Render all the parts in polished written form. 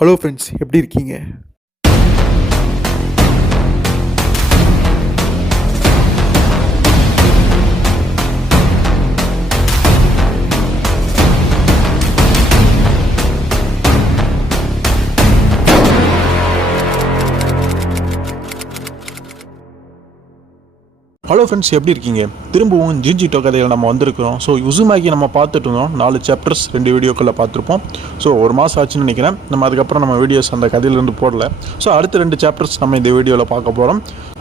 Hello friends, எப்படி இருக்கீங்க? Hello friends, எப்படி இருக்கீங்க? திரும்பவும் ஜிஜிட்டோ கதையில் நம்ம வந்திருக்கிறோம். ஸோ உசுமாக்கி நம்ம பார்த்துட்டு இருந்தோம். 4 சாப்டர்ஸ் 2 வீடியோக்களில் பார்த்துருப்போம். ஸோ ஒரு மாதம் ஆச்சுன்னு நினைக்கிறேன். நம்ம அதுக்கப்புறம் நம்ம வீடியோஸ் அந்த கதையிலேருந்து போடல. ஸோ அடுத்த 2 சாப்டர்ஸ் நம்ம இந்த வீடியோவில் பார்க்க போகிறோம்.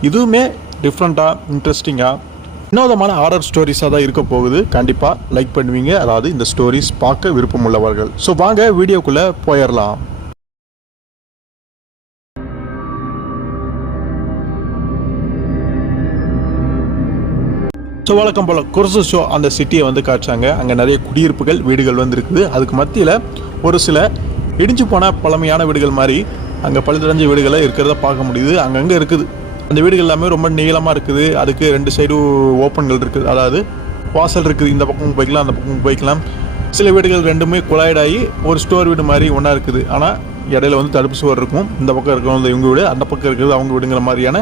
இதுவுமே டிஃப்ரெண்ட்டாக, இன்ட்ரெஸ்டிங்காக, வினோதமான ஹாரர் ஸ்டோரிஸாக தான் இருக்க போகுது. கண்டிப்பாக லைக் பண்ணுவீங்க, அதாவது இந்த ஸ்டோரிஸ் பார்க்க விருப்பம் உள்ளவர்கள். ஸோ வாங்க வீடியோக்குள்ளே போயிடலாம். ஸோ வழக்கம் போல் குர்சு ஷோ அந்த சிட்டியை வந்து காட்டுறாங்க. அங்கே நிறைய குடியிருப்புகள், வீடுகள் வந்து இருக்குது. அதுக்கு மத்தியில் ஒரு சில இடிஞ்சு போன பழமையான வீடுகள் மாதிரி அங்கே பழுதடைஞ்ச வீடுகளை இருக்கிறத பார்க்க முடியுது. அங்கங்கே இருக்குது. அந்த வீடுகள் எல்லாமே ரொம்ப நீளமாக இருக்குது. அதுக்கு 2 சைடும் ஓப்பன்கள் இருக்குது, அதாவது வாசல் இருக்குது. இந்த பக்கம் போய்க்கலாம், அந்த பக்கம் போய்க்கலாம். சில வீடுகள் ரெண்டுமே குழாய்டாகி ஒரு ஸ்டோர் வீடு மாதிரி ஒன்றா இருக்குது. ஆனால் இடையில வந்து தடுப்பு சுவர் இருக்கும். இந்த பக்கம் இருக்கிறது இவங்க வீடு, அந்த பக்கம் இருக்கிறது அவங்க வீடுங்கிற மாதிரியான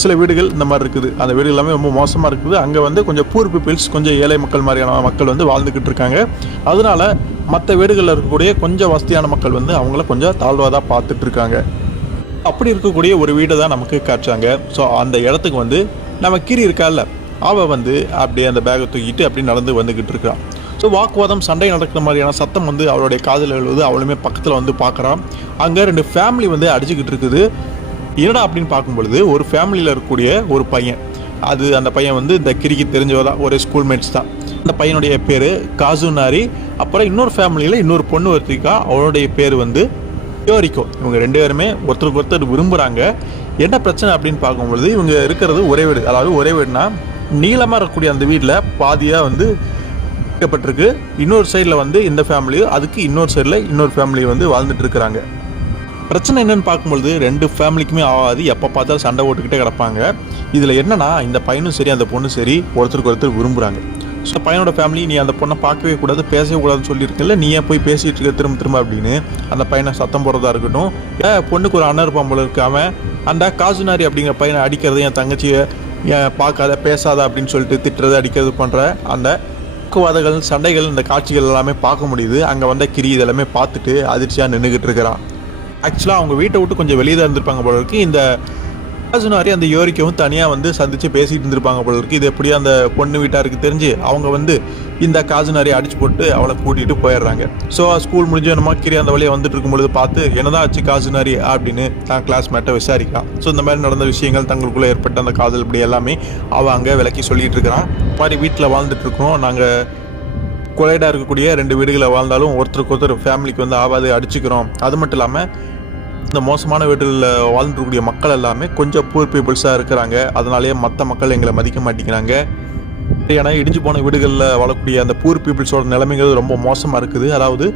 சில வீடுகள் இந்த மாதிரி இருக்குது. அந்த வீடு எல்லாமே ரொம்ப மோசமாக இருக்குது. அங்கே வந்து கொஞ்சம் பூர் பீப்பிள்ஸ், கொஞ்சம் ஏழை மக்கள் மாதிரியான மக்கள் வந்து வாழ்ந்துக்கிட்டு இருக்காங்க. அதனால மற்ற வீடுகளில் இருக்கக்கூடிய கொஞ்சம் வசதியான மக்கள் வந்து அவங்கள கொஞ்சம் தாழ்வாக பார்த்துட்டு இருக்காங்க. அப்படி இருக்கக்கூடிய ஒரு வீடை தான் நமக்கு காட்டுறாங்க. ஸோ அந்த இடத்துக்கு வந்து நம்ம கீரி இருக்கால, அவள் வந்து அப்படியே அந்த பேக்கை தூக்கிட்டு அப்படி நடந்து வந்துக்கிட்டு இருக்கிறான். ஸோ வாக்குவாதம், சண்டை நடக்கிற மாதிரியான சத்தம் வந்து அவளுடைய காதில் எழுவது. அவளுமே பக்கத்தில் வந்து பார்க்குறான். அங்கே 2 ஃபேமிலி வந்து அடிச்சுக்கிட்டு இருக்குது. என்னடா அப்படின்னு பார்க்கும்பொழுது ஒரு ஃபேமிலியில் இருக்கக்கூடிய ஒரு பையன், அந்த பையன் வந்து இந்த கிரிக்கு தெரிஞ்சவதான், ஒரு ஸ்கூல்மேட்ஸ் தான். அந்த பையனுடைய பேர் காசுனாரி. அப்புறம் இன்னொரு ஃபேமிலியில் இன்னொரு பொண்ணு ஒருத்திக்கா, அவளுடைய பேர் வந்து யோரிக்கோ. இவங்க 2 பேருமே ஒருத்தருக்கு ஒருத்தர் விரும்புகிறாங்க. என்ன பிரச்சனை அப்படின்னு பார்க்கும்பொழுது இவங்க இருக்கிறது ஒரே வீடு. அதாவது ஒரே வீடுனா நீளமாக இருக்கக்கூடிய அந்த வீட்டில் பாதியாக வந்து பட்டிருக்கு. இன்னொரு சைடில் வந்து இந்த ஃபேமிலி, அதுக்கு இன்னொரு சைடில் இன்னொரு ஃபேமிலி வந்து வாழ்ந்துட்டு இருக்கிறாங்க. பிரச்சனை என்னன்னு பார்க்கும்பொழுது 2 ஃபேமிலிக்குமே ஆகாது. எப்போ பார்த்தாலும் சண்டை ஓட்டுக்கிட்டே கிடப்பாங்க. இதில் என்னன்னா, இந்த பையனும் சரி அந்த பொண்ணும் சரி ஒருத்தருக்கு ஒருத்தர் விரும்புகிறாங்க. ஸோ பையனோட ஃபேமிலி, நீ அந்த பொண்ணை பார்க்கவே கூடாது, பேசவே கூடாதுன்னு சொல்லியிருக்கல, நீ ஏன் போய் பேசிகிட்டு இருக்க திரும்ப அப்படின்னு அந்த பையனை சத்தம் போடுறதா இருக்கட்டும். பொண்ணுக்கு ஒரு அண்ணன் இருப்பான் போல இருக்காம அந்த காசுனாரி அப்படிங்கிற பையனை அடிக்கிறது, என் தங்கச்சியை பார்க்காத பேசாத அப்படின்னு சொல்லிட்டு திட்டுறது, அடிக்கிறது பண்ணுற அந்த வாக்குவாதங்கள், சண்டைகள், இந்த காட்சிகள் எல்லாமே பார்க்க முடியுது. அங்கே வந்த கிரி இதெல்லாமே பார்த்துட்டு அதிர்ச்சியாக நின்றுக்கிட்டு இருக்கிறான். ஆக்சுவலாக அவங்க வீட்டை விட்டு கொஞ்சம் வெளியே தான் இருந்திருப்பாங்க போல இருக்கு. இந்த காசுனாரி அந்த யோரிக்கவும் தனியாக வந்து சந்தித்து பேசிகிட்டு இருந்திருப்பாங்க போல இருக்கு. இது எப்படியும் அந்த பொண்ணு வீட்டாருக்கு தெரிஞ்சு அவங்க வந்து இந்த காசுனாரி அடிச்சு போட்டு அவளை கூட்டிகிட்டு போயிடுறாங்க. ஸோ ஸ்கூல் முடிஞ்சு நம்ம கிரி அந்த வழியை வந்துட்டு இருக்கும்பொழுது பார்த்து என்னதான் ஆச்சு காசுனாரி அப்படின்னு தான் கிளாஸ்மேட்டை விசாரிக்கலாம். ஸோ இந்த மாதிரி நடந்த விஷயங்கள், தங்களுக்குள்ளே ஏற்பட்ட அந்த காதல், இப்படி எல்லாமே அவள் அங்கே விளக்கி சொல்லிட்டு இருக்கிறான். இந்த மாதிரி வீட்டில் வாழ்ந்துட்டு இருக்கோம் நாங்கள், கொலைடாக இருக்கக்கூடிய 2 வீடுகளை வாழ்ந்தாலும் ஒருத்தருக்கு ஒருத்தர் ஃபேமிலிக்கு வந்து ஆவாது, அடிச்சுக்கிறோம். அது மட்டும் இல்லாமல் இந்த மோசமான வீடுகளில் வாழ்ந்துருக்கூடிய மக்கள் எல்லாமே கொஞ்சம் பூர் பீப்புள்ஸாக இருக்கிறாங்க. அதனாலேயே மற்ற மக்கள் எங்களை மதிக்க மாட்டேங்கிறாங்க. ஏன்னா இடிஞ்சு போன வீடுகளில் வாழக்கூடிய அந்த பூர் பீப்புள்ஸோட நிலைமைகள் ரொம்ப மோசமாக இருக்குது. அதாவது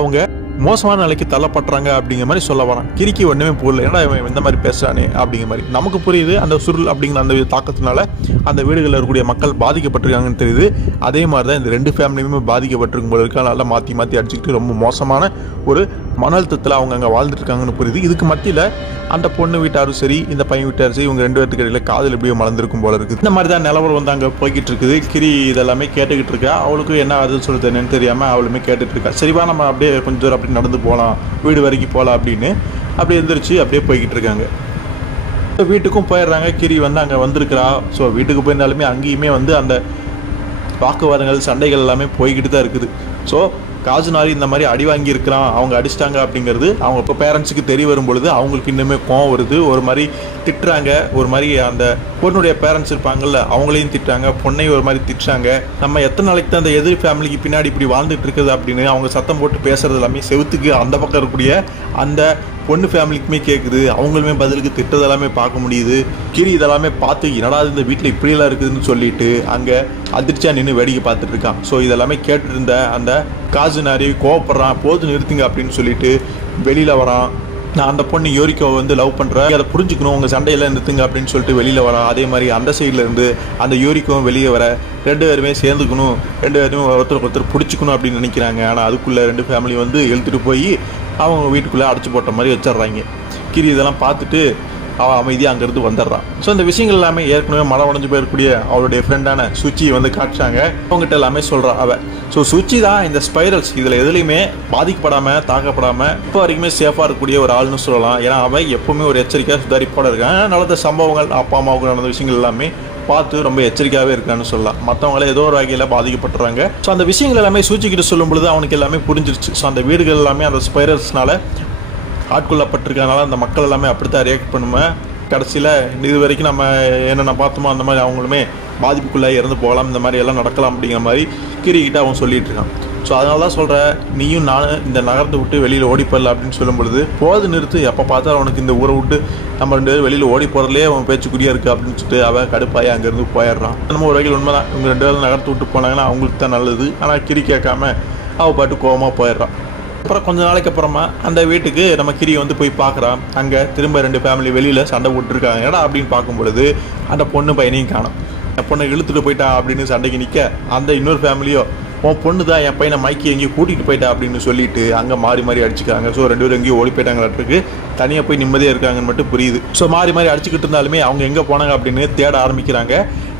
அவங்க மோசமான நிலைக்கு தள்ளப்படுறாங்க அப்படிங்கிற மாதிரி சொல்ல வரான். கிரிக்கி ஒன்றுமே புரியல, ஏன்னா இவன் இந்த மாதிரி பேசுகிறானே அப்படிங்கிற மாதிரி. நமக்கு புரியுது, அந்த சுருள் அப்படிங்கிற அந்த தாக்கத்தினால அந்த வீடுகளில் இருக்கக்கூடிய மக்கள் பாதிக்கப்பட்டிருக்காங்கன்னு தெரியுது. அதே மாதிரி தான் இந்த 2 ஃபேமிலியுமே பாதிக்கப்பட்டிருக்கும் போல இருக்கா. நல்லா மாற்றி மாற்றி அடிச்சுக்கிட்டு ரொம்ப மோசமான ஒரு மன அழுத்தத்தில் அவங்க அங்கே வாழ்ந்துட்டு இருக்காங்கன்னு புரியுது. இதுக்கு மத்தியில் அந்த பொண்ணு வீட்டாரும் சரி, இந்த பையன் வீட்டாரும் சரி, இவங்க 2 பேருக்கு இடையில காதல் எப்படியோ மலர்ந்துருக்கும் போல இருக்குது. இந்த மாதிரி தான் நிலவரம் வந்து அங்கே போய்கிட்டு இருக்குது. கிரி இதெல்லாமே கேட்டுக்கிட்டு இருக்கா. அவளுக்கு என்ன ஆகுதுன்னு சொல்லிட்டு என்னன்னு தெரியாமல் அவளுமே கேட்டுட்டு இருக்கா. சரிவா நம்ம அப்படியே கொஞ்சம் தூரம் அப்படி நடந்து போகலாம், வீடு வரைக்கும் போகலாம் அப்படின்னு அப்படியே எந்திரிச்சு அப்படியே போய்கிட்டு இருக்காங்க. வீட்டுக்கும் போயிடுறாங்க. கிரி வந்து அங்கே வந்திருக்கிறா. ஸோ வீட்டுக்கு போயிருந்தாலுமே அங்கேயுமே வந்து அந்த வாக்குவாதங்கள், சண்டைகள் எல்லாமே போய்கிட்டு தான் இருக்குது. ஸோ காசுனாரி இந்த மாதிரி அடி வாங்கியிருக்கிறான், அவங்க அடிச்சிட்டாங்க அப்படிங்கிறது அவங்க இப்போ பேரண்ட்ஸுக்கு தெரிய வரும் பொழுது அவங்களுக்கு இன்னுமே கோவம் வருது. ஒரு மாதிரி திட்டுறாங்க. ஒரு மாதிரி அந்த பொண்ணுடைய பேரண்ட்ஸ் இருப்பாங்கல்ல, அவங்களையும் திட்டுறாங்க, பொண்ணையும் ஒரு மாதிரி திட்டுறாங்க. நம்ம எத்தனை நாளைக்கு தான் அந்த எதிர் ஃபேமிலிக்கு பின்னாடி இப்படி வாழ்ந்துட்டு இருக்குது அப்படின்னு அவங்க சத்தம் போட்டு பேசுறது எல்லாமே செவுத்துக்கு அந்த பக்கம் இருக்கக்கூடிய அந்த பொண்ணு ஃபேமிலிக்குமே கேட்குது. அவங்களுமே பதிலுக்கு திட்டது எல்லாமே பார்க்க முடியுது. கிரி இதெல்லாமே பார்த்து என்னடா இந்த வீட்டில் இப்படியெல்லாம் இருக்குதுன்னு சொல்லிட்டு அங்கே அதிர்ச்சியாக நின்று வேடிக்கை பார்த்துட்டு இருக்கான். ஸோ இதெல்லாமே கேட்டுட்டு இருந்த அந்த காசுனாரி கோவப்படுறான். போது நிறுத்துங்க அப்படின்னு சொல்லிட்டு வெளியில் வரான். நான் அந்த பொண்ணு யோரிக்கோவை வந்து லவ் பண்ணுறேன், அதை புரிஞ்சுக்கணும், உங்கள் சண்டையெல்லாம் நிறுத்துங்க அப்படின்னு சொல்லிட்டு வெளியில் வரான். அதே மாதிரி அந்த சைடில் இருந்து அந்த யோரிக்கோவும் வெளியே வர 2 பேருமே சேர்ந்துக்கணும், 2 பேருமே ஒருத்தருக்கு ஒருத்தர் பிடிச்சிக்கணும் அப்படின்னு நினைக்கிறாங்க. ஆனால் அதுக்குள்ளே 2 ஃபேமிலி வந்து இழுத்துட்டு போய் அவங்க வீட்டுக்குள்ளே அடைச்சி போட்ட மாதிரி வச்சிடுறாங்க. கிரி இதெல்லாம் பார்த்துட்டு அவள் அமைதியாக அங்கேருந்து வந்துடுறான். ஸோ இந்த விஷயங்கள் எல்லாமே ஏற்கனவே மரம் உடஞ்சு போயிருக்கூடிய அவளுடைய ஃப்ரெண்டான சுச்சி வந்து காட்டுறாங்க. அவங்ககிட்ட எல்லாமே சொல்கிறான் அவள். ஸோ சுச்சி தான் இந்த ஸ்பைரல்ஸ் இதில் எதுலேயுமே பாதிக்கப்படாமல் தாக்கப்படாமல் இப்போ வரைக்குமே சேஃபாக இருக்கக்கூடிய ஒரு ஆள்னு சொல்லலாம். ஏன்னா அவள் எப்போவுமே ஒரு எச்சரிக்கையாக சுதாரிப்போடு இருக்காங்க. நடந்த சம்பவங்கள் அப்பா அம்மாவுக்கு நடந்த விஷயங்கள் எல்லாமே பார்த்து ரொம்ப எச்சரிக்கையாகவே இருக்கான்னு சொல்லலாம். மற்றவங்கள ஏதோ ஒரு வகையில் பாதிக்கப்பட்டுறாங்க. ஸோ அந்த விஷயங்கள் எல்லாமே சூச்சிக்கிட்ட சொல்லும் பொழுது அவனுக்கு எல்லாமே புரிஞ்சிருச்சு. ஸோ அந்த வீடுகள் எல்லாமே அந்த ஸ்பைரல்ஸ்னால ஆட்கொள்ளப்பட்டிருக்கனால அந்த மக்கள் எல்லாமே அப்படித்தான் ரியாக்ட் பண்ணுவேன். கடைசியில் இது வரைக்கும் நம்ம என்னென்ன பார்த்தோமோ அந்த மாதிரி அவங்களுமே பாதிப்புக்குள்ளே இறந்து போகலாம், இந்த மாதிரி எல்லாம் நடக்கலாம் அப்படிங்கிற மாதிரி கிரிக்கிட்ட அவன் சொல்லிட்டு இருக்கான். ஸோ அதனால தான் சொல்கிறேன், நீயும் நானும் இந்த நகரத்தை விட்டு வெளியில் ஓடி போடல அப்படின்னு சொல்லும் பொழுது போது நிறுத்து, எப்போ பார்த்தா அவனுக்கு இந்த ஊரை விட்டு நம்ம 2 பேரும் வெளியில் ஓடி போகிறதுலே அவன் பேச்சுக்குரியா இருக்குது அப்படின்னு சொல்லிட்டு அவள் கடுப்பாய் அங்கேருந்து போயிடுறான். நம்ம ஒரு வகையில் உண்மை தான், இவங்க 2 பேரும் நகரத்தை விட்டு போனாங்கன்னா அவங்களுக்கு தான் நல்லது. ஆனால் கிரி கேட்காம அவள் பாட்டு கோவமாக போயிடுறான். அப்புறம் கொஞ்ச நாளைக்கு அப்புறமா அந்த வீட்டுக்கு நம்ம கிரி வந்து போய் பார்க்குறான். அங்கே திரும்ப 2 ஃபேமிலி வெளியில் சண்டை போட்டுருக்காங்க. ஏடா அப்படின்னு பார்க்கும் பொழுது அந்த பொண்ணு பையனையும் காணும். என் பொண்ணை இழுத்துட்டு போயிட்டா அப்படின்னு சண்டைக்கு நிற்க, அந்த இன்னொரு ஃபேமிலியோ உன் பொண்ணு தான் என் பையனை மைக்கி எங்கேயும் கூட்டிகிட்டு போயிட்டா அப்படின்னு சொல்லிட்டு அங்கே மாறி மாறி அடிச்சுக்காங்க. ஸோ 2 பேரும் எங்கேயும் ஓடி போயிட்டாங்களாட்டுருக்கு, தனியாக போய் நிம்மதியாக இருக்காங்கன்னு மட்டும் புரியுது. ஸோ மாறி மாறி அடிச்சுக்கிட்டு இருந்தாலுமே அவங்க எங்கே போனாங்க அப்படின்னு தேட ஆரம்பிக்கிறாங்க.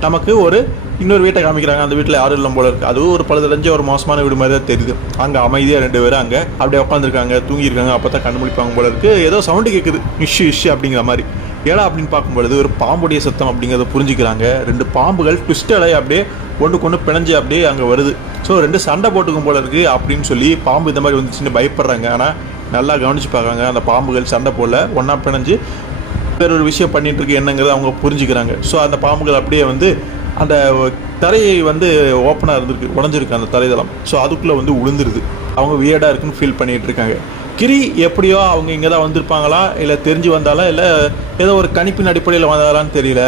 நமக்கு ஒரு இன்னொரு வீட்டை காமிக்கிறாங்க. அந்த வீட்டில் யாரும் இல்லை போல இருக்குது. அதுவும் ஒரு பழுதடைஞ்ச ஒரு மோசமான வீடு மாதிரி தான் தெரியுது. அங்கே அமைதியாக 2 பேரும் அங்கே அப்படியே உட்காந்துருக்காங்க, தூங்கியிருக்காங்க. அப்போ தான் கண்டுபிடிப்பாங்க போல இருக்குது. ஏதோ சவுண்டு கேட்குது, இஷ்யூ அப்படிங்கிற மாதிரி. ஏடா அப்படின்னு பார்க்கும்பொழுது ஒரு பாம்புடைய சத்தம் அப்படிங்கிறத புரிஞ்சுக்கிறாங்க. 2 பாம்புகள் ட்விஸ்டலை அப்படியே ஒன்று பிணைஞ்சு அப்படியே அங்கே வருது. ஸோ 2 சண்டை போட்டுக்கும் போல இருக்குது அப்படின்னு சொல்லி பாம்பு இந்த மாதிரி வந்துச்சுன்னு பயப்படுறாங்க. ஆனால் நல்லா கவனித்து பார்க்குறாங்க, அந்த பாம்புகள் சண்டை போடல, ஒன்றா பிணைஞ்சு வேற ஒரு விஷயம் பண்ணிட்டு இருக்கு என்னங்கிறத அவங்க புரிஞ்சுக்கிறாங்க. ஸோ அந்த பாம்புகள் அப்படியே வந்து அந்த தரையை வந்து ஓப்பனாக இருந்திருக்கு, உடஞ்சிருக்கு அந்த தரைதளம். ஸோ அதுக்குள்ளே வந்து உளுந்துருது. அவங்க வியர்டாக இருக்குன்னு ஃபீல் பண்ணிகிட்டு இருக்காங்க. கிரி எப்படியோ அவங்க இங்கே தான் வந்திருப்பாங்களா, இல்லை தெரிஞ்சு வந்தாலா, இல்லை ஏதோ ஒரு கணிப்பின் அடிப்படையில் வந்தாலான்னு தெரியல.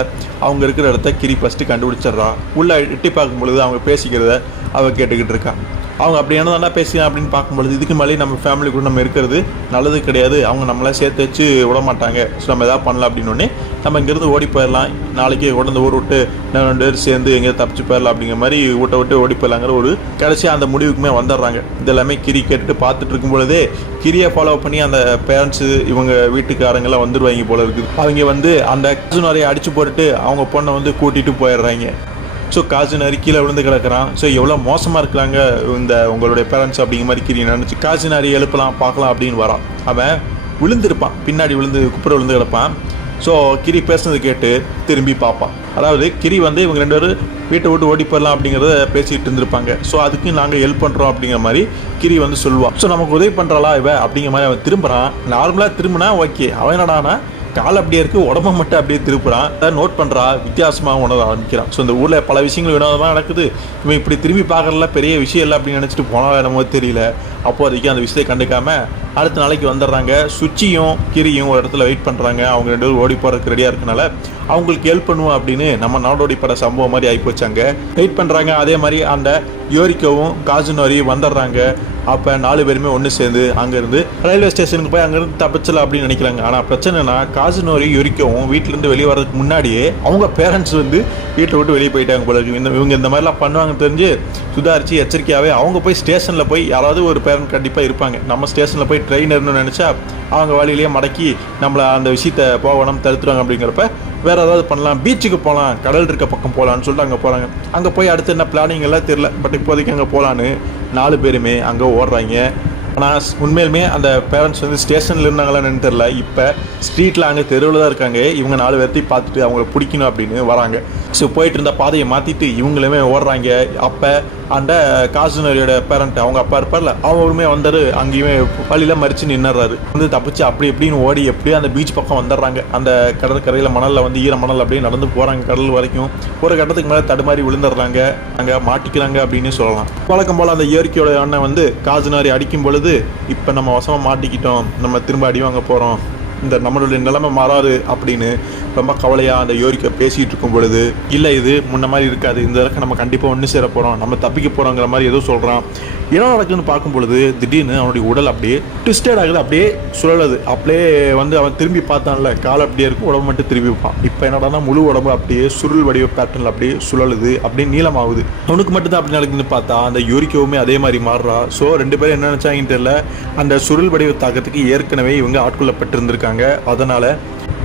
அவங்க இருக்கிற இடத்த கிரி ஃபஸ்ட்டு கண்டுபிடிச்சிட்றான். உள்ளே எட்டி பார்க்கும் பொழுது அவங்க பேசிக்கிறத அவள் கேட்டுக்கிட்டு இருக்கான். அவங்க அப்படி என்னதாண்டா பேசுகிறேன் அப்படின்னு பார்க்கும்பொழுது, இதுக்கு மேலே நம்ம ஃபேமிலி கூட நம்ம இருக்கிறது நல்லது கிடையாது, அவங்க நம்மளை சேர்த்து வச்சு விட மாட்டாங்க, ஸோ நம்ம எதாவது பண்ணலாம் அப்படின்னோடனே நம்ம இங்கேருந்து ஓடி போயிடலாம், நாளைக்கு உடந்த ஊர் விட்டு 2 பேர் சேர்ந்து எங்கேயாவது தப்பிச்சு போயிடலாம் அப்படிங்கிற மாதிரி வீட்டை விட்டு ஓடி போயிடலாங்கிற ஒரு கடைசியாக அந்த முடிவுக்குமே வந்துடுறாங்க. இதெல்லாமே கிரி கேட்டுட்டு பார்த்துட்டு இருக்கும் பொழுதே கிரியை ஃபாலோ பண்ணி அந்த பேரண்ட்ஸு இவங்க வீட்டுக்காரங்கெல்லாம் வந்துடுவாங்க போல இருக்குது. அவங்க வந்து அந்த நிறைய அடித்து போட்டுட்டு அவங்க பொண்ணை வந்து கூட்டிகிட்டு போயிடுறாங்க. ஸோ காசினாரி கீழே விழுந்து கிடக்கிறான். ஸோ எவ்வளோ மோசமாக இருக்கிறாங்க இந்த உங்களுடைய பேரண்ட்ஸ் அப்படிங்கிற மாதிரி கிரி நினச்சி காசினாரி எழுப்பலாம் பார்க்கலாம் அப்படின்னு வரான். அவன் விழுந்திருப்பான், பின்னாடி குப்புற விழுந்து கிடப்பான். ஸோ கிரி பேசுனது கேட்டு திரும்பி பார்ப்பான். அதாவது கிரி வந்து இவங்க 2 பேரும் வீட்டை விட்டு ஓடி போயிடலாம் அப்படிங்கிறத பேசிகிட்டு இருந்திருப்பாங்க. ஸோ அதுக்கு நாங்கள் ஹெல்ப் பண்ணுறோம் அப்படிங்கிற மாதிரி கிரி வந்து சொல்லுவான். ஸோ நமக்கு உதவி பண்ணுறாளா அப்படிங்கிற மாதிரி அவன் திரும்புகிறான். நார்மலாக திரும்பினா ஓகே, அவன் என்னடானா கால் அப்படியே இருக்குது, உடம்பை மட்டும் அப்படியே திருப்புறான். அதை நோட் பண்ணுறா, வித்தியாசமாக உணர ஆரம்பிக்கிறான். ஸோ இந்த ஊரில் பல விஷயங்கள் வினோதமாக நடக்குது, இவன் இப்படி திரும்பி பார்க்கறதுல பெரிய விஷயம் இல்லை அப்படின்னு நினச்சிட்டு போனால் என்னமோ தெரியல. அப்போதைக்கு அந்த விஷயத்தை கண்டுக்காம அடுத்த நாளைக்கு வந்துடுறாங்க. சுச்சியும் கிரியும் ஒரு இடத்துல வெயிட் பண்ணுறாங்க. அவங்க 2 பேரும் ஓடி போகிறதுக்கு ரெடியாக இருக்கனால அவங்களுக்கு ஹெல்ப் பண்ணுவோம் அப்படின்னு நம்ம நாடோடி பட சம்பவம் மாதிரி ஆகிப்போச்சாங்க. வெயிட் பண்ணுறாங்க. அதே மாதிரி அந்த யோரிக்கவும் காஜுனோரி வந்துடுறாங்க. அப்போ 4 பேருமே ஒன்று சேர்ந்து அங்கேருந்து ரயில்வே ஸ்டேஷனுக்கு போய் அங்கேருந்து தப்பிச்சல அப்படின்னு நினைக்கிறாங்க. ஆனால் பிரச்சனைனா காஜுனோரி யோரிக்கவும் வீட்டிலேருந்து வெளியே வரதுக்கு முன்னாடியே அவங்க பேரண்ட்ஸ் வந்து வீட்டை விட்டு வெளியே போயிட்டாங்க போல இருக்கு. இவங்க இந்த மாதிரிலாம் பண்ணுவாங்கன்னு தெரிஞ்சு சுதாரிச்சு எச்சரிக்கையாகவே அவங்க போய் ஸ்டேஷனில் போய் யாராவது ஒரு பேரண்ட் கண்டிப்பாக இருப்பாங்க. நம்ம ஸ்டேஷனில் போய் ட்ரெயின் ஏறணும்னு நினச்சா அவங்க வழியிலேயே மடக்கி நம்மளை அந்த விஷயத்தை போகணும் தடுத்துருவாங்க. அப்படிங்கிறப்ப வேறு ஏதாவது பண்ணலாம், பீச்சுக்கு போகலாம், கடல் இருக்க பக்கம் போகலான்னு சொல்லிட்டு அங்கே போகிறாங்க. அங்கே போய் அடுத்து என்ன பிளானிங் எல்லாம் தெரியல, பட் இப்போதைக்கு அங்கே போகலான்னு 4 பேருமே அங்கே ஓடுறாங்க. ஆனால் உண்மையிலுமே அந்த பேரண்ட்ஸ் வந்து ஸ்டேஷனில் இருந்தாங்களான்னு தெரில. இப்போ ஸ்ட்ரீட்டில் அங்கே தெருவில் தான் இருக்காங்க. இவங்க 4 பேர்த்தையும் பார்த்துட்டு அவங்கள பிடிக்கணும் அப்படின்னு வராங்க. ஸோ போயிட்டு இருந்த பாதையை மாற்றிட்டு இவங்களுமே ஓடுறாங்க. அப்போ அந்த காசுனரியோட பேரண்ட் அவங்க அப்பா இருப்பார்ல, அவருமே வந்தார். அங்கேயுமே வழியில் மறித்து நின்னுறாரு. வந்து தப்பிச்சு அப்படி எப்படின்னு ஓடி எப்படியும் அந்த பீச் பக்கம் வந்துடுறாங்க. அந்த கடற்கரையில் மணலில் வந்து ஈர மணல் அப்படியே நடந்து போகிறாங்க கடல் வரைக்கும். ஒரு கட்டத்துக்கு மேலே தடுமாறி விழுந்துடுறாங்க, அங்கே மாட்டிக்கிறாங்க அப்படின்னு சொல்லலாம். வழக்கம் போல் அந்த இயற்கையோட அண்ணன் வந்து காசுனாரி அடிக்கும் பொழுது இப்போ நம்ம வசமாக மாட்டிக்கிட்டோம், நம்ம திரும்ப அடி வாங்க போகிறோம், இந்த நம்மளுடைய நிலைமை மாறாது அப்படின்னு ரொம்ப கவலையாக அந்த யோரிக்கா பேசிகிட்டு இருக்கும் பொழுது, இல்லை இது முன்ன மாதிரி இருக்காது, இந்த தடவை நம்ம கண்டிப்பாக ஒன்று சேர போகிறோம், நம்ம தப்பிக்க போகிறோங்கிற மாதிரி ஏதோ சொல்கிறான். என்ன நடக்குதுன்னு பார்க்கும் பொழுது திடீர்னு அவனுடைய உடல் அப்படியே ட்விஸ்டட் ஆகுது, அப்படியே சுழலுது. அப்படியே வந்து அவன் திரும்பி பார்த்தான்ல, கால் அப்படியே இருக்கும், உடம்பு மட்டும் திரும்பி வைப்பான். இப்போ என்னடானா முழு உடம்பு அப்படியே சுருள் வடிவ பேட்டர்னில் அப்படியே சுழலுது, அப்படியே நீளமாகுது. அவனுக்கு மட்டும் தான் அப்படி நடக்குதுன்னு பார்த்தா அந்த யோரிக்காவுமே அதே மாதிரி மாறுறா. ஸோ 2 பேரும் என்ன நினச்சாங்கன்னு தெரியல, அந்த சுருள் வடிவ தாக்கத்துக்கு ஏற்கனவே இவங்க ஆட்கொள்ளப்பட்டிருந்திருக்காங்க. அதனால்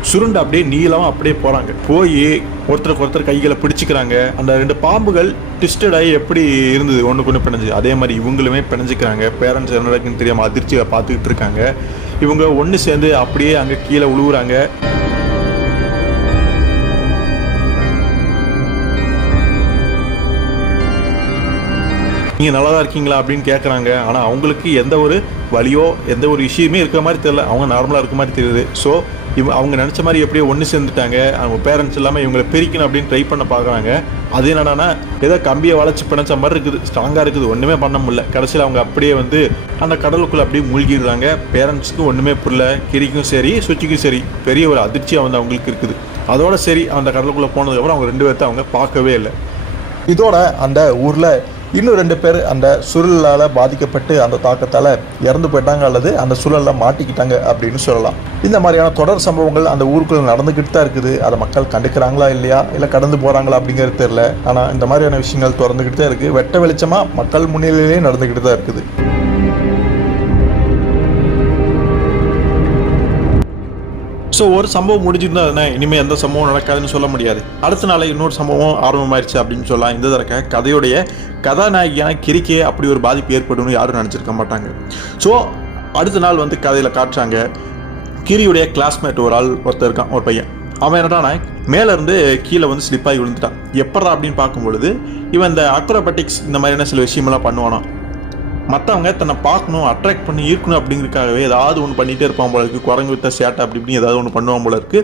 சுருண்டு அப்படியே நீளமாக அப்படியே போகிறாங்க. போய் ஒருத்தருக்கு ஒருத்தர் கைகளை பிடிச்சிக்கிறாங்க. அந்த 2 பாம்புகள் ட்விஸ்டடாகி எப்படி இருந்தது, ஒன்றுக்கு ஒன்று பிணைஞ்சு, அதே மாதிரி இவங்களுமே பிணைஞ்சிக்கிறாங்க. பேரண்ட்ஸ் என்ன நடக்குன்னு தெரியாமல் அதிர்ச்சியை பார்த்துக்கிட்டு இருக்காங்க. இவங்க ஒன்று சேர்ந்து அப்படியே அங்கே கீழே உழுவுறாங்க. நீங்கள் நல்லா தான் இருக்கீங்களா அப்படின்னு கேட்குறாங்க. ஆனால் அவங்களுக்கு எந்த ஒரு வலியோ எந்த ஒரு விஷயமே இருக்கிற மாதிரி தெரியல, அவங்க நார்மலாக இருக்க மாதிரி தெரியுது. ஸோ அவங்க நினச்ச மாதிரி எப்படியோ ஒன்று சேர்ந்துட்டாங்க. அவங்க பேரண்ட்ஸ் இல்லாமல் இவங்களை பிரிக்கணும் அப்படின்னு ட்ரை பண்ண பார்க்குறாங்க. அது என்னடானா ஏதோ கம்பியை வளைச்சி பிணைச்ச மாதிரி இருக்குது, ஸ்ட்ராங்காக இருக்குது, ஒன்றுமே பண்ண முடியல. கடைசியில் அவங்க அப்படியே வந்து அந்த கடலுக்குள்ளே அப்படியே மூழ்கிடுறாங்க. பேரண்ட்ஸுக்கும் ஒன்றுமே புரியல, கிரிக்கும் சரி சுச்சிக்கும் சரி பெரிய ஒரு அதிர்ச்சியாக வந்து அவங்களுக்கு இருக்குது. அதோட சரி அந்த கடலுக்குள்ளே போனதுக்கப்புறம் அவங்க 2 பேர்த்த அவங்க பார்க்கவே இல்லை. இதோட அந்த ஊரில் இன்னும் 2 பேர் அந்த சுழலால் பாதிக்கப்பட்டு அந்த தாக்கத்தால் இறந்து போயிட்டாங்க அல்லது அந்த சுழலில் மாட்டிக்கிட்டாங்க அப்படின்னு சொல்லலாம். இந்த மாதிரியான தொடர் சம்பவங்கள் அந்த ஊருக்குள்ளே நடந்துக்கிட்டு தான் இருக்குது. அதை மக்கள் கண்டுக்கிறாங்களா இல்லையா, இல்லை கடந்து போகிறாங்களா அப்படிங்கிறது தெரியல. ஆனால் இந்த மாதிரியான விஷயங்கள் தொடர்ந்துக்கிட்டு தான் இருக்குது. வெட்ட வெளிச்சமாக மக்கள் முன்னிலையிலே நடந்துக்கிட்டு தான் இருக்குது. ஸோ ஒரு சம்பவம் முடிஞ்சிருந்தா இனிமேல் எந்த சம்பவம் நடக்காதுன்னு சொல்ல முடியாது. அடுத்த நாள் இன்னொரு சம்பவம் ஆரம்பமாயிருச்சு அப்படின்னு சொல்லலாம். இந்த தடவை கதையுடைய கதாநாயகியான கிரிக்கே அப்படி ஒரு பாதிப்பு ஏற்படும்னு யாரும் நினச்சிருக்க மாட்டாங்க. ஸோ அடுத்த நாள் வந்து கதையில் காட்டுறாங்க, கிரியுடைய கிளாஸ்மேட் ஒரு ஆள் ஒருத்தர் இருக்கான், ஒரு பையன். அவன் என்னடானா மேலேருந்து கீழே வந்து ஸ்லிப்பாகி விழுந்துட்டான். எப்படா அப்படின்னு பார்க்கும்பொழுது இவன் இந்த அக்ரோபேட்டிக்ஸ் இந்த மாதிரியான சில விஷயமெல்லாம் பண்ணுவானா. மற்றவங்க தன்னை பார்க்கணும், அட்ராக்ட் பண்ணி ஈர்க்கணும் அப்படிங்கிறதுக்காகவே ஏதாவது ஒன்று பண்ணிகிட்டே இருப்பான் போல இருக்குது. குரங்கு வித்த சேட்டை அப்படி இப்படின்னு ஏதாவது ஒன்று பண்ணுவான் போல இருக்குது.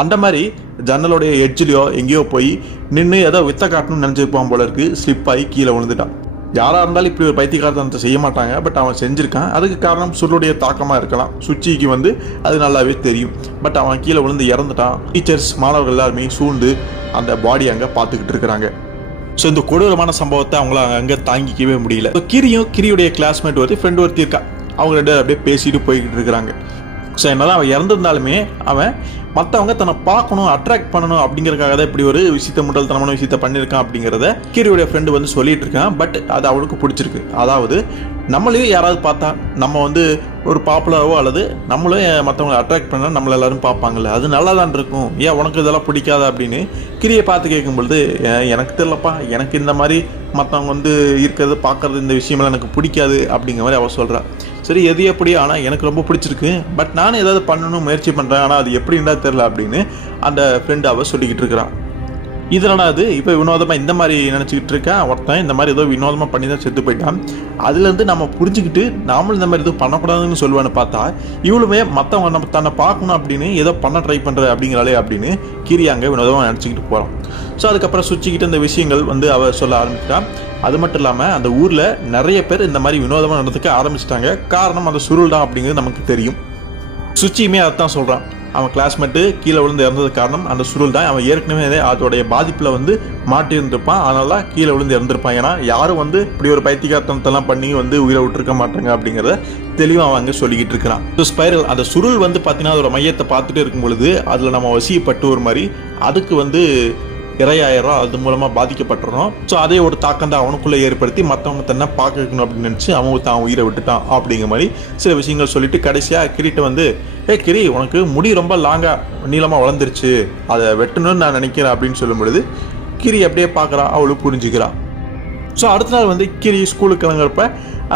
அந்த மாதிரி ஜன்னலோடைய எட்ஜிலையோ எங்கேயோ போய் நின்று ஏதோ வித்த காட்டணும்னு நினச்சிருப்பான் போல இருக்குது. ஸ்லிப்பாகி கீழே விழுந்துட்டான். யாராக இருந்தாலும் இப்படி ஒரு பைத்தியக்காரத்தனத்தை செய்ய மாட்டாங்க. பட் அவன் செஞ்சுருக்கான். அதுக்கு காரணம் சுருளுடைய தாக்கமாக இருக்கலாம். சுச்சிக்கு வந்து அது நல்லாவே தெரியும். பட் அவன் கீழே விழுந்து இறந்துட்டான். டீச்சர்ஸ் மாணவர்கள் எல்லாருமே சூழ்ந்து அந்த பாடி அங்கே பார்த்துக்கிட்டு இருக்கிறாங்க. ஸோ இந்த கொடூரமான சம்பவத்தை அவங்கள அங்கே தாங்கிக்கவே முடியல. கிரியுடைய கிளாஸ்மேட் ஒருத்தி ஃப்ரெண்ட் ஒருத்தி இருக்கா. அவங்க 2 அப்படியே பேசிட்டு போய்கிட்டு இருக்கிறாங்க. ஸோ என்னதான் அவன் இறந்துருந்தாலுமே அவன் மற்றவங்க தன்னை பார்க்கணும், அட்ராக்ட் பண்ணணும் அப்படிங்கிறதுக்காக தான் இப்படி ஒரு விஷயத்தை முட்டாள்தனமான விஷயத்த பண்ணியிருக்கான் அப்படிங்கிறத கிரியுடைய ஃப்ரெண்டு வந்து சொல்லிட்டு இருக்கான். பட் அது அவளுக்கு பிடிச்சிருக்கு. அதாவது நம்மளையும் யாராவது பார்த்தா நம்ம வந்து ஒரு பாப்புலராகவோ அல்லது நம்மளும் மற்றவங்களை அட்ராக்ட் பண்ணால் நம்மளை எல்லாரும் பார்ப்பாங்கல்ல, அது நல்லா தான் இருக்கும், ஏன் உனக்கு இதெல்லாம் பிடிக்காது அப்படின்னு கிரியை பார்த்து கேட்கும்பொழுது, எனக்கு தெரியலப்பா, எனக்கு இந்த மாதிரி மற்றவங்க வந்து இருக்கிறது பார்க்குறது இந்த விஷயமெல்லாம் எனக்கு பிடிக்காது அப்படிங்கிற மாதிரி அவள் சொல்கிறாள். சரி எது எப்படி, ஆனால் எனக்கு ரொம்ப பிடிச்சிருக்கு, பட் நானும் ஏதாவது பண்ணணும் முயற்சி பண்ணுறேன், ஆனால் அது எப்படின்னா தெரில அப்படின்னு அந்த ஃப்ரெண்டு அவள் சொல்லிக்கிட்டு இருக்கிறான். இதனால் அது இப்போ வினோதமாக இந்த மாதிரி நினச்சிக்கிட்டு இருக்கேன். ஒருத்தன் இந்த மாதிரி ஏதோ வினோதமாக பண்ணி தான் செத்து போயிட்டான். அதுலேருந்து நம்ம புரிஞ்சுக்கிட்டு நாமளும் இந்த மாதிரி எதுவும் பண்ணக்கூடாதுன்னு சொல்லுவேன்னு பார்த்தா இவளுமே மற்றவங்க நம்ம தன்னை பார்க்கணும் அப்படின்னு ஏதோ பண்ண ட்ரை பண்ணுற அப்படிங்கிறாளே அப்படின்னு கீரியாங்க வினோதமாக நினச்சிக்கிட்டு போகிறான். ஸோ அதுக்கப்புறம் சுற்றிக்கிட்டு இந்த விஷயங்கள் வந்து அவள் சொல்ல ஆரம்பிச்சிட்டான். அது மட்டும் இல்லாமல் அந்த ஊரில் நிறைய பேர் இந்த மாதிரி வினோதமாக நடந்துக்க ஆரம்பிச்சிட்டாங்க. காரணம் அந்த சுருள் தான் அப்படிங்கிறது நமக்கு தெரியும். சுச்சியுமே அதான் சொல்கிறான். அவன் கிளாஸ்மேட்டு கீழே விழுந்து இறந்ததுக்கு காரணம் அந்த சுருள் தான். அவன் ஏற்கனவே அதோடைய பாதிப்பில் வந்து மாட்டி இருந்திருப்பான். அதனால கீழே விழுந்து இறந்துருப்பான். ஏன்னா யாரும் வந்து இப்படி ஒரு பைத்தியக்காரத்தனத்தெல்லாம் பண்ணி வந்து உயிரை விட்டுருக்க மாட்டாங்க அப்படிங்கிறத தெளிவாக அவன் அங்கே சொல்லிக்கிட்டு இருக்கிறான். ஸோ ஸ்பைரல் அந்த சுருள் வந்து பார்த்தீங்கன்னா அதோட மையத்தை பார்த்துட்டு இருக்கும் பொழுது அதில் நம்ம வசியப்பட்டு ஒரு மாதிரி அதுக்கு வந்து இரையாயிரம் அது மூலமாக பாதிக்கப்பட்டுறோம். ஸோ அதே ஒரு தாக்கம் தான் அவனுக்குள்ளே ஏற்படுத்தி மற்றவங்க தன்னை பார்க்க வைக்கணும் அப்படின்னு நினச்சி அவன் தான் உயிரை விட்டுட்டான் அப்படிங்கிற மாதிரி சில விஷயங்கள் சொல்லிட்டு கடைசியாக கிரிட்ட வந்து, கிரி உனக்கு முடி ரொம்ப லாங்காக நீளமாக வளர்ந்துருச்சு, அதை வெட்டணும்னு நான் நினைக்கிறேன் அப்படின்னு சொல்லும் பொழுது கிரி அப்படியே பார்க்குறான், அவளும் புரிஞ்சுக்கிறான். ஸோ அடுத்த நாள் வந்து கிரி ஸ்கூலுக்கு கிளங்குறப்ப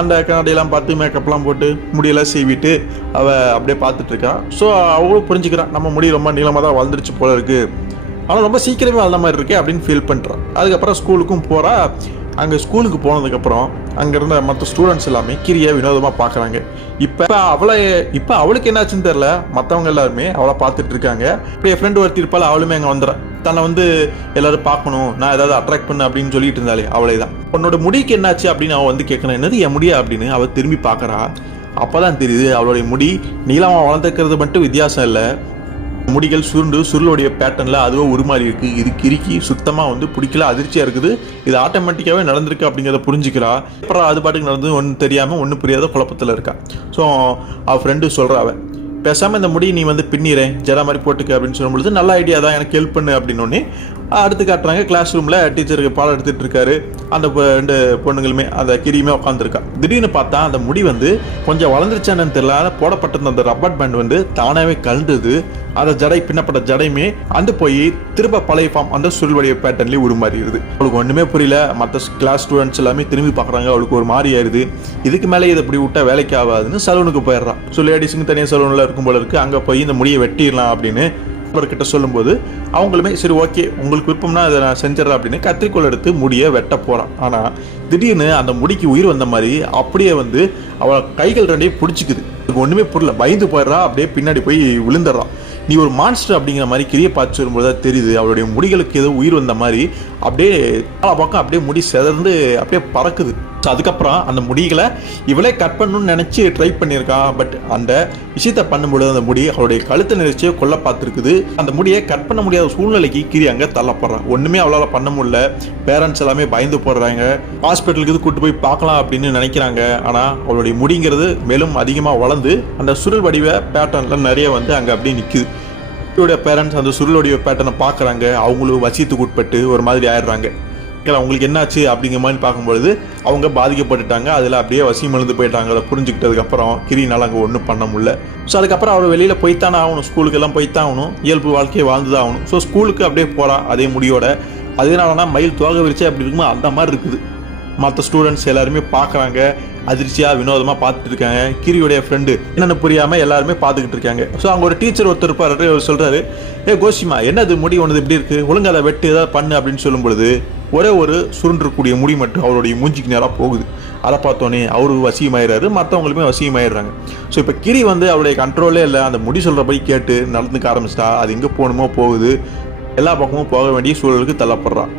அந்த கண்ணாடியெல்லாம் பார்த்து மேக்கப்லாம் போட்டு முடியெல்லாம் சீவிட்டு அவள் அப்படியே பார்த்துட்ருக்கான். ஸோ அவளும் புரிஞ்சுக்கிறான், நம்ம முடி ரொம்ப நீளமாக தான் வளர்ந்துருச்சு போல இருக்குது, ஆனால் ரொம்ப சீக்கிரமே வளர்ந்த மாதிரி இருக்கே அப்படின்னு ஃபீல் பண்ணுறான். அதுக்கப்புறம் ஸ்கூலுக்கும் போகிறா. அங்கே ஸ்கூலுக்கு போனதுக்கப்புறம் அங்கே இருந்த மற்ற ஸ்டூடெண்ட்ஸ் எல்லாமே கிரியை வினோதமாக பார்க்குறாங்க. இப்போ அவளுக்கு என்னாச்சுன்னு தெரில, மற்றவங்க எல்லாருமே அவளை பார்த்துட்டு இருக்காங்க. இப்போ என் ஃப்ரெண்டு ஒருத்தி இருப்பாள், அவளுமே அங்கே வந்துடுறான். தன்னை வந்து எல்லாரும் பார்க்கணும், நான் ஏதாவது அட்ராக்ட் பண்ண அப்படின்னு சொல்லிட்டு இருந்தாலே அவளே தான். உன்னோட முடிக்கு என்னாச்சு அப்படின்னு அவள் வந்து கேட்கணும். என்னது என் முடியா அப்படின்னு அவள் திரும்பி பார்க்குறா. அப்போ தான் தெரியுது அவளுடைய முடி நீளமாக வளர்ந்துக்கிறது மட்டும் வித்தியாசம் இல்லை, முடிகள் சுருண்டு சுருளுடைய பேட்டர்னில் அதுவே உருமாறி இருக்குது. இது கிரிக்கி சுத்தமாக வந்து பிடிக்கல, அதிர்ச்சியாக இருக்குது. இது ஆட்டோமேட்டிக்காகவே நடந்திருக்கு அப்படிங்கிறத புரிஞ்சுக்கிறா. அப்புறம் அது பாட்டுக்கு நடந்து ஒன்றும் தெரியாமல் ஒன்றும் புரியாத குழப்பத்தில் இருக்கா. ஸோ அவள் ஃப்ரெண்டு சொல்கிறாவ, பேசாமல் இந்த முடி நீ வந்து பின்னிறேன் ஜடா மாதிரி போட்டுக்க அப்படின்னு சொல்லும்பொழுது நல்ல ஐடியா தான், எனக்கு ஹெல்ப் பண்ணு அப்படின்னோடனே அடுத்து காட்டுறாங்க. கிளாஸ் ரூமில் டீச்சருக்கு பாடம் எடுத்துகிட்டு இருக்காரு. அந்த 2 பொண்ணுங்களுமே அந்த கிரியுமே உட்காந்துருக்கா. திடீர்னு பார்த்தா அந்த முடி வந்து கொஞ்சம் வளர்ந்துருச்சானு தெரியல, போடப்பட்டிருந்த அந்த ரப்பர் பேண்ட் வந்து தானாகவே கழுந்தது. அந்த ஜடை பின்னப்பட்ட ஜடையுமே அந்த போய் திரும்ப பழைய ஃபார்ம் அந்த சுருள்வடிய பேட்டர்ன்லேயே உருமாறிடுது. அவளுக்கு ஒன்றுமே புரியல. மற்ற கிளாஸ் ஸ்டூடெண்ட்ஸ் எல்லாமே திரும்பி பார்க்குறாங்க. அவளுக்கு ஒரு மாதிரி ஆயிடுது. இதுக்கு மேலே இதை இப்படி விட்டா வேலைக்கு ஆகாதுன்னு சலூனுக்கு போயிடுறான். ஸோ லேடிஸுக்கு தனியாக சலூனில் இருக்கும் போல இருக்குது. அங்கே போய் இந்த முடியை வெட்டிடலாம் அப்படின்னு அவர்கிட்ட சொல்லும்போது அவங்களுமே சரி ஓகே உங்களுக்கு விருப்பம்னா அதை நான் செஞ்சிடறேன் அப்படின்னு கத்திரிக்கோள் எடுத்து முடியை வெட்ட போகிறான். ஆனால் திடீர்னு அந்த முடிக்கு உயிர் வந்த மாதிரி அப்படியே வந்து அவள் கைகள் 2 பிடிச்சிக்குது. ஒன்றுமே புரியல, பயந்து போயிடுறா. அப்படியே பின்னாடி போய் விழுந்துடுறான். நீ ஒரு மான்ஸ்டர் அப்படிங்கிற மாதிரி கிரியை பார்த்து வரும்போது தான் தெரியுது அவளுடைய முடிகளுக்கு ஏதோ உயிர் வந்த மாதிரி அப்படியே பக்கம் அப்படியே முடி செதர்ந்து அப்படியே பறக்குது. ஸோ அதுக்கப்புறம் அந்த முடிகளை இவளே கட் பண்ணணும்னு நினச்சி ட்ரை பண்ணியிருக்கான். பட் அந்த விஷயத்தை பண்ணும்பொழுது அந்த முடி அவளுடைய கழுத்தை நெரிச்சியே கொல்ல பார்த்துருக்குது. அந்த முடியை கட் பண்ண முடியாத சூழ்நிலைக்கு கிரி அங்கே தள்ளப்படுறான். ஒன்றுமே அவளால் பண்ண முடியல. பேரண்ட்ஸ் எல்லாமே பயந்து போடுறாங்க. ஹாஸ்பிட்டலுக்கு கூட்டு போய் பார்க்கலாம் அப்படின்னு நினைக்கிறாங்க. ஆனால் அவளுடைய முடிங்கிறது மேலும் அதிகமாக வளர்ந்து அந்த சுருள் வடிவ பேட்டர்னில் நிறைய வந்து அங்கே அப்படியே நிற்குது. இவருடைய பேரண்ட்ஸ் அந்த சுருளுடைய பேட்டர்னை பார்க்குறாங்க. அவங்களும் வசியத்துக்கு உட்பட்டு ஒரு மாதிரி ஆயிடுறாங்க. அவங்களுக்கு என்னாச்சு அப்படிங்கிற மாதிரி பார்க்கும்பொழுது அவங்க பாதிக்கப்பட்டுட்டாங்க. அதில் அப்படியே வசியம் எழுந்து போயிட்டாங்க. அதை புரிஞ்சுக்கிட்டதுக்கப்புறம் கிரினால அங்கே ஒன்றும் பண்ண முடியல. ஸோ அதுக்கப்புறம் அவர் வெளியில் போய்த்தானே ஆகணும், ஸ்கூலுக்கெல்லாம் போய்த்தான் ஆகணும், இயல்பு வாழ்க்கையை வாழ்ந்து தான் ஆகணும். ஸோ ஸ்கூலுக்கு அப்படியே போகிறா அதே முடியோட. அதனாலனா மயில் தோகை விரிச்சு அப்படி இருக்குமோ அந்த மாதிரி இருக்குது. மற்ற ஸ்டூடெண்ட்ஸ் எல்லாருமே பார்க்குறாங்க, அதிர்ச்சியாக வினோதமாக பார்த்துட்டு இருக்காங்க. கிரியுடைய ஃப்ரெண்டு என்னென்னு புரியாமல் எல்லாருமே பார்த்துக்கிட்டு இருக்காங்க. ஸோ அவங்க ஒரு டீச்சர் ஒருத்தர் இருப்பார். அவர் சொல்கிறாரு, கோஷிமா என்னது முடி ஒன்று இப்படி இருக்குது, ஒழுங்கு அதை வெட்டு ஏதாவது பண்ணு அப்படின்னு சொல்லும் பொழுது ஒரே ஒரு சுருண்டிருக்கூடிய முடி மட்டும் அவருடைய மூஞ்சிக்கு நேராக போகுது. அதை பார்த்தோன்னே அவரு வசியமாயிடுறாரு, மற்றவங்களுமே வசியமாயிடுறாங்க. ஸோ இப்போ கிரி வந்து அவருடைய கண்ட்ரோலே இல்லை. அந்த முடி சொல்கிறபடி கேட்டு நடந்துக்க ஆரம்பிச்சிட்டா. அது எங்கே போகணுமோ போகுது. எல்லா பக்கமும் போக வேண்டிய சூழலுக்கு தள்ளப்படுறான்.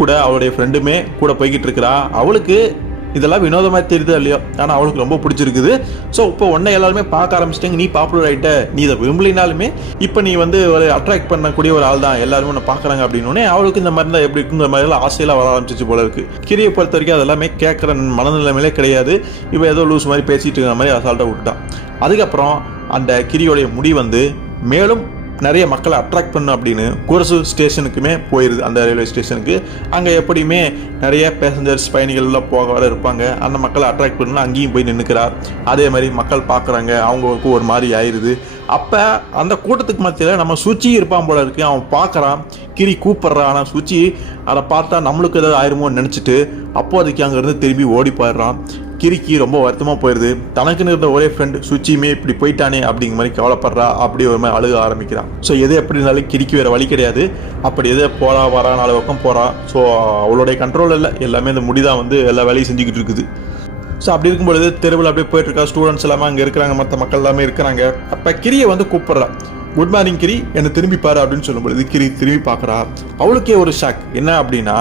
கூட அவளுடைய ஃப்ரெண்டுமே கூட போய்கிட்டு இருக்கிறா. அவளுக்கு இதெல்லாம் வினோதமாக தெரியுது இல்லையோ, ஆனால் அவளுக்கு ரொம்ப பிடிச்சிருக்குது. ஸோ இப்போ உன்னை எல்லாருமே பார்க்க ஆரம்பிச்சிட்டாங்க. நீ பாப்புலர் ஆகிட்ட, நீ இதை விரும்பலினாலுமே இப்போ நீ வந்து ஒரு அட்ராக்ட் பண்ணக்கூடிய ஒரு ஆள் தான், எல்லாருமே உன்னை பார்க்குறாங்க அப்படின்னோடனே அவளுக்கு இந்த மாதிரி தான் எப்படி இருக்குங்கிற மாதிரிலாம் ஆசையெல்லாம் வர ஆரம்பிச்சிச்சு போல இருக்கு. கிரியை பொறுத்த வரைக்கும் அதெல்லாமே கேட்குற மனநிலைமையிலே கிடையாது. இப்போ ஏதோ லூஸ் மாதிரி பேசிட்டு இருக்கிற மாதிரி அசால்ட்டாக விட்டுட்டான். அதுக்கப்புறம் அந்த கிரியோடைய முடி வந்து மேலும் நிறைய மக்களை அட்ராக்ட் பண்ணும் அப்படின்னு குரசு ஸ்டேஷனுக்குமே போயிடுது. அந்த ரயில்வே ஸ்டேஷனுக்கு அங்கே எப்படியுமே நிறைய பேசஞ்சர்ஸ் பயணிகள்லாம் போக வர இருப்பாங்க. அந்த மக்களை அட்ராக்ட் பண்ணணும் அங்கேயும் போய் நின்றுக்கிறார். அதே மாதிரி மக்கள் பார்க்குறாங்க, அவங்களுக்கு ஒரு மாதிரி ஆயிடுது. அப்போ அந்த கூட்டத்துக்கு மத்தியில் நம்ம சுச்சி இருப்பான் போல இருக்கு. அவன் பார்க்குறான், கிரி கூப்பிட்றான். ஆனால் சுச்சி அதை பார்த்தா நம்மளுக்கு ஏதாவது ஆயிருமோன்னு நினச்சிட்டு அப்போதைக்கு அங்கேருந்து திரும்பி ஓடி போயிடுறான். கிரிக்கு ரொம்ப வருத்தமாக போயிடுது. தனக்குன்னு இருந்த ஒரே ஃப்ரெண்டு சுச்சியுமே இப்படி போயிட்டானே அப்படிங்கிற மாதிரி கவலைப்படுறா. அப்படி ஒரு மாதிரி அழுக ஆரம்பிக்கிறான். ஸோ எது எப்படி இருந்தாலும் கிரிக்கு வேறு வழி கிடையாது. அப்படி எதை போகிறா வரா 4 பக்கம் போகிறான். ஸோ அவளுடைய கண்ட்ரோல் இல்லை, எல்லாமே இந்த முடிதான் வந்து எல்லா வேலையும் செஞ்சுக்கிட்டு இருக்குது. ஸோ அப்படி இருக்கும்பொழுது தெருவில் அப்படியே போயிட்டுருக்கா. ஸ்டூடெண்ட்ஸ் எல்லாமே அங்கே இருக்கிறாங்க, மற்ற மக்கள் எல்லாமே இருக்கிறாங்க. அப்போ கிரியை வந்து கூப்பிட்றா. குட் மார்னிங் கிரி, என்னை திரும்பி பாரு அப்படின்னு சொல்லும்பொழுது கிரி திரும்பி பார்க்குறா. அவளுக்கே ஒரு ஷாக். என்ன அப்படின்னா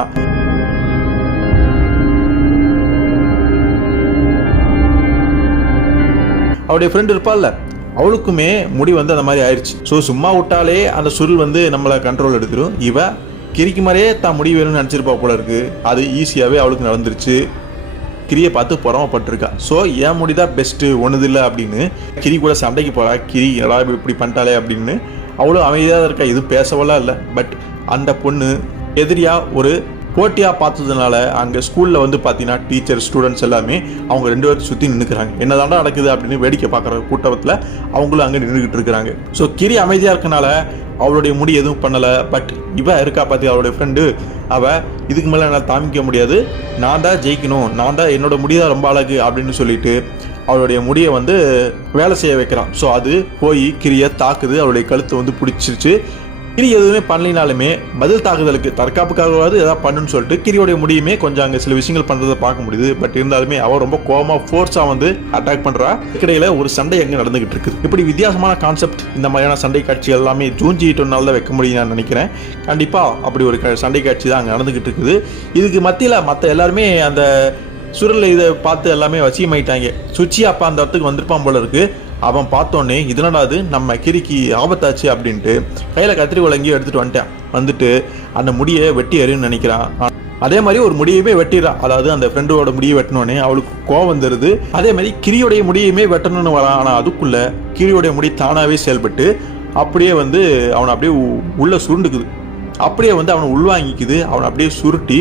அவருடைய ஃப்ரெண்ட் இருப்பாள்ல, அவளுக்குமே முடி வந்து அந்த மாதிரி ஆயிடுச்சு. ஸோ சும்மா விட்டாலே அந்த சுருள் வந்து நம்மளை கண்ட்ரோல் எடுத்துரும். இவ கிரிக்கு மாதிரியே தான் முடி வேணும்னு நினச்சிருப்பா போல இருக்கு. அது ஈஸியாகவே அவளுக்கு நடந்துருச்சு. கிரியை பார்த்து பொறாமப்பட்டிருக்கா. ஸோ என் முடி தான் பெஸ்ட்டு, ஒன்றுது இல்லை அப்படின்னு கிரி கூட சண்டைக்கு போகிறா. கிரி நல்லா இப்படி பண்ணிட்டாலே அப்படின்னு அவளும் அமைதியாக இருக்கா, எதுவும் பேசவெல்லாம் இல்லை. பட் அந்த பொண்ணு எதிரியாக ஒரு போட்டியாக பார்த்ததுனால அங்கே ஸ்கூலில் வந்து பார்த்தீங்கன்னா டீச்சர் ஸ்டூடெண்ட்ஸ் எல்லாமே அவங்க 2 பேரும் சுற்றி நின்றுக்கிறாங்க. என்னதாண்டா நடக்குது அப்படின்னு வேடிக்கை பார்க்குற கூட்டத்தில் அவங்களும் அங்கே நின்றுக்கிட்டு இருக்கிறாங்க. ஸோ கிரி அமைதியாக இருக்கனால அவளுடைய முடி எதுவும் பண்ணலை. பட் இவ இருக்கா பார்த்தி அவளுடைய ஃப்ரெண்டு, அவள் இதுக்கு மேலே என்னால் தாமிக்க முடியாது, நான் தான் ஜெயிக்கணும், நான் தான் என்னோட முடி தான் ரொம்ப அழகு அப்படின்னு சொல்லிட்டு அவளுடைய முடியை வந்து வேலை செய்ய வைக்கிறான். ஸோ அது போய் கிரியை தாக்குது. அவளுடைய கழுத்தை வந்து பிடிச்சிருச்சு. கிரி எதுவுமே பண்ணலினாலுமே பதில் தாக்குதலுக்கு தற்காப்புக்காகவாது ஏதாவது பண்ணுன்னு சொல்லிட்டு கிரியோடைய முடியுமே கொஞ்சம் அங்கே சில விஷயங்கள் பண்ணுறதை பார்க்க முடியுது. பட் இருந்தாலுமே அவள் ரொம்ப கோவமாக ஃபோர்ஸாக வந்து அட்டாக் பண்ணுறா. இடையில ஒரு சண்டை அங்கே நடந்துகிட்டு இருக்குது. இப்படி வித்தியாசமான கான்செப்ட் இந்த மாதிரியான சண்டை காட்சிகள் எல்லாமே ஜூன் 8 தான் வைக்க முடியும் நான் நினைக்கிறேன். கண்டிப்பாக அப்படி ஒரு சண்டை காட்சி தான் அங்கே நடந்துகிட்டு இருக்குது. இதுக்கு மத்தியில் மற்ற எல்லாருமே அந்த சுருள் இதை பார்த்து எல்லாமே வசியமாயிட்டாங்க. சுச்சி அப்போ அந்த இடத்துக்கு வந்திருப்பான் போல இருக்கு. அவன் பார்த்தோன்னே இதனடாது நம்ம கிரிக்கு ஆபத்தாச்சு அப்படின்ட்டு கையில் கத்திரிக்கோல் எங்கேயும் எடுத்துகிட்டு வந்துட்டு அந்த முடியை வெட்டி எறின்னு நினைக்கிறான். அதே மாதிரி ஒரு முடியவே வெட்டிடுறான். அதாவது அந்த ஃப்ரெண்டோட முடியை வெட்டினோடனே அவளுக்கு கோவம் வந்துடுது. அதே மாதிரி கிரியோடைய முடியுமே வெட்டணும்னு வரான். ஆனால் அதுக்குள்ள கிரியோடைய முடி தானாகவே செயல்பட்டு அப்படியே வந்து அவனை அப்படியே உள்ளே சுருண்டுக்குது. அப்படியே வந்து அவனை உள்வாங்கிக்குது. அவனை அப்படியே சுருட்டி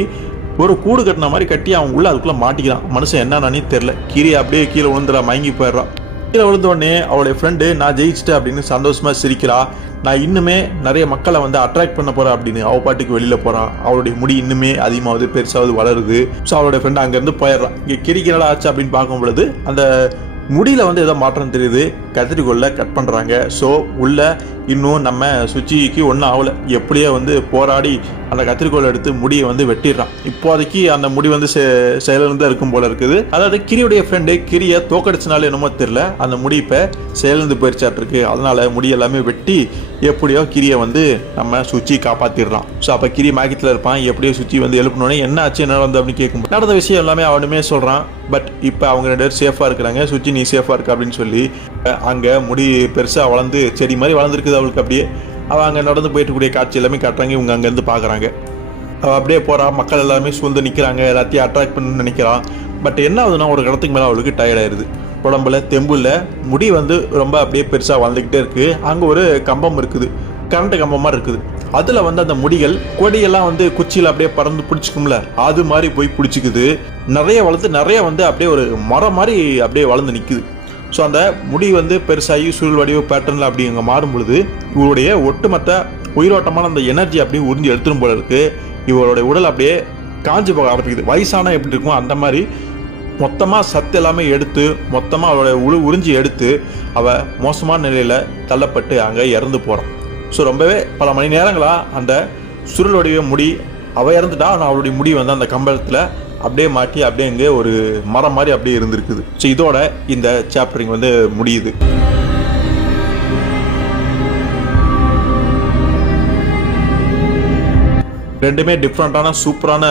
ஒரு கூடு கட்டின மாதிரி கட்டி அவன் உள்ள அதுக்குள்ளே மாட்டிக்கிறான். மனுஷன் என்னன்னு தெரியல. கிரி அப்படியே கீழே விழுந்துடா, மயங்கி போயிடுறான். கீழே விழுந்தோடனே அவளுடைய ஃப்ரெண்டு நான் ஜெயிச்சிட்டேன் அப்படின்னு சந்தோஷமாக சிரிக்கிறா. நான் இன்னுமே நிறைய மக்களை வந்து அட்ராக்ட் பண்ண போகிறேன் அப்படின்னு அவள் பாட்டுக்கு வெளியில் போகிறான். அவளுடைய முடி இன்னுமே அதிகமாகுது, பெருசாவது வளருது. ஸோ அவளுடைய ஃப்ரெண்டு அங்கேருந்து போயிடுறான். இங்கே கிரிக்கிறடா ஆச்சு அப்படின்னு பார்க்கும் பொழுது அந்த முடியில் வந்து ஏதோ மாற்றம் தெரியுது. கத்திரிக்கோல்ல கட் பண்ணுறாங்க. ஸோ உள்ள இன்னும் நம்ம சுச்சிக்கு ஒன்றும் ஆகலை. எப்படியோ வந்து போராடி அந்த கத்திரிக்கோல் எடுத்து முடியை வந்து வெட்டிடுறான். இப்போதைக்கு அந்த முடி வந்து செயலிழந்து இருக்கும் போல இருக்குது. அதாவது கிரியுடைய ஃப்ரெண்டு கிரியை தோக்கடிச்சனால என்னமோ தெரியல, அந்த முடி இப்போ செயலிழந்து போயிடுச்சாட்டிருக்கு. அதனால முடி எல்லாமே வெட்டி எப்படியோ கிரியை வந்து நம்ம சுச்சி காப்பாற்றிடுறான். ஸோ அப்போ கிரி மயக்கத்தில் இருப்பான். எப்படியோ சுச்சி வந்து எழுப்பினோடனே என்ன ஆச்சு என்ன நடந்து அப்படின்னு கேட்கும்போது நடந்த விஷயம் எல்லாமே அவனுமே சொல்கிறான். பட் இப்போ அவங்க 2 பேரும் சேஃபாக இருக்கிறாங்க. சுச்சி நீ சேஃபாக இருக்க அப்படின்னு சொல்லி அங்கே முடி பெருசாக வளர்ந்து செடி மாதிரி வளர்ந்துருக்குது அவளுக்கு. அப்படியே அவள் அங்கே நடந்து போயிட்டு கூடிய காட்சி எல்லாமே காட்டுறாங்க. இவங்க அங்கேருந்து பார்க்குறாங்க. அவள் அப்படியே போகிறா. மக்கள் எல்லாருமே சூழ்ந்து நிற்கிறாங்க. எல்லாத்தையும் அட்ராக்ட் பண்ணணும்னு நினைக்கிறான். பட் என்ன ஆகுதுன்னா ஒரு இடத்துக்கு மேலே அவளுக்கு டயர்ட் ஆயிடுது. உடம்புல தெம்புல முடி வந்து ரொம்ப அப்படியே பெருசாக வளர்ந்துக்கிட்டே இருக்குது. அங்கே ஒரு கம்பம் இருக்குது, கரண்ட் கம்பம் மாதிரி இருக்குது. அதில் வந்து அந்த முடிகள் கொடியெல்லாம் வந்து குச்சியில் அப்படியே பறந்து பிடிச்சிக்கும்ல, அது மாதிரி போய் பிடிச்சிக்குது. நிறைய வளர்ந்து நிறைய வந்து அப்படியே ஒரு மரம் மாதிரி அப்படியே வளர்ந்து நிற்குது. ஸோ அந்த முடி வந்து பெருசாகி சுருள் வடிவ பேட்டர்னில் அப்படி இங்கே மாறும் பொழுது இவருடைய ஒட்டுமொத்த உயிரோட்டமான அந்த எனர்ஜி அப்படியே உறிஞ்சி எடுத்துடும் போல இருக்குது. இவருடைய உடல் அப்படியே காஞ்சி போக ஆரம்பிக்குது. வயசான எப்படி இருக்கும் அந்த மாதிரி மொத்தமாக சத்து எல்லாமே எடுத்து மொத்தமாக அவளுடைய உறிஞ்சி எடுத்து அவள் மோசமான நிலையில் தள்ளப்பட்டு அங்கே இறந்து போகிறான். ஸோ ரொம்பவே பல மணி நேரங்களாக அந்த சுருளுடைய முடி அவள் இறந்துட்டா. ஆனால் அவளுடைய முடி வந்து அந்த கம்பளத்தில் அப்படியே மாட்டி அப்படியே இங்கே ஒரு மரம் மாதிரி அப்படியே இருந்திருக்குது. ஸோ இதோட இந்த சாப்டரிங் வந்து முடியுது. ரெண்டுமே டிஃப்ரெண்ட்டான சூப்பரான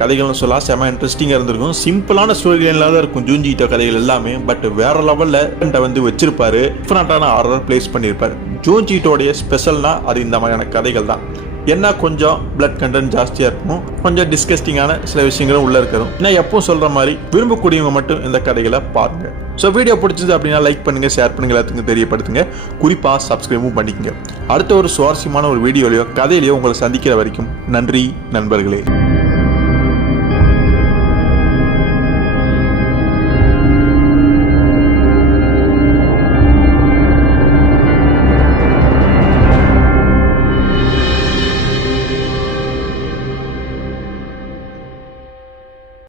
கதைகள்னு சொல்லலாம். செம இன்ட்ரெஸ்டிங்காக இருந்திருக்கும். சிம்பிளான ஸ்டோரி லைனில் தான் இருக்கும் ஜூஞ்சிட்ட கதைகள் எல்லாமே. பட் வேற லெவலில் வந்து வச்சிருப்பாரு. டிஃப்ரெண்ட்டான ஆர்டர் பிளேஸ் பண்ணியிருப்பார். ஜூஞ்சிட்டோடைய ஸ்பெஷல்னா அது இந்த மாதிரியான கதைகள் தான். என்ன கொஞ்சம் பிளட் கண்டென்ட் ஜாஸ்தியாக இருக்கும், கொஞ்சம் டிஸ்கஸ்டிங்கான சில விஷயங்களும் உள்ளே இருக்கணும். நான் எப்பவும் சொல்கிற மாதிரி விரும்பக்கூடியவங்க மட்டும் இந்த கதைகளை பாருங்க. ஸோ வீடியோ பிடிச்சது அப்படின்னா லைக் பண்ணுங்கள், ஷேர் பண்ணுங்கள், எல்லாத்துக்கும் தெரியப்படுத்துங்க. குறிப்பாக சப்ஸ்கிரைபும் பண்ணிக்கங்க. அடுத்த ஒரு சுவாரஸ்யமான ஒரு வீடியோலையோ கதையிலையோ உங்களை சந்திக்கிற வரைக்கும் நன்றி நண்பர்களே.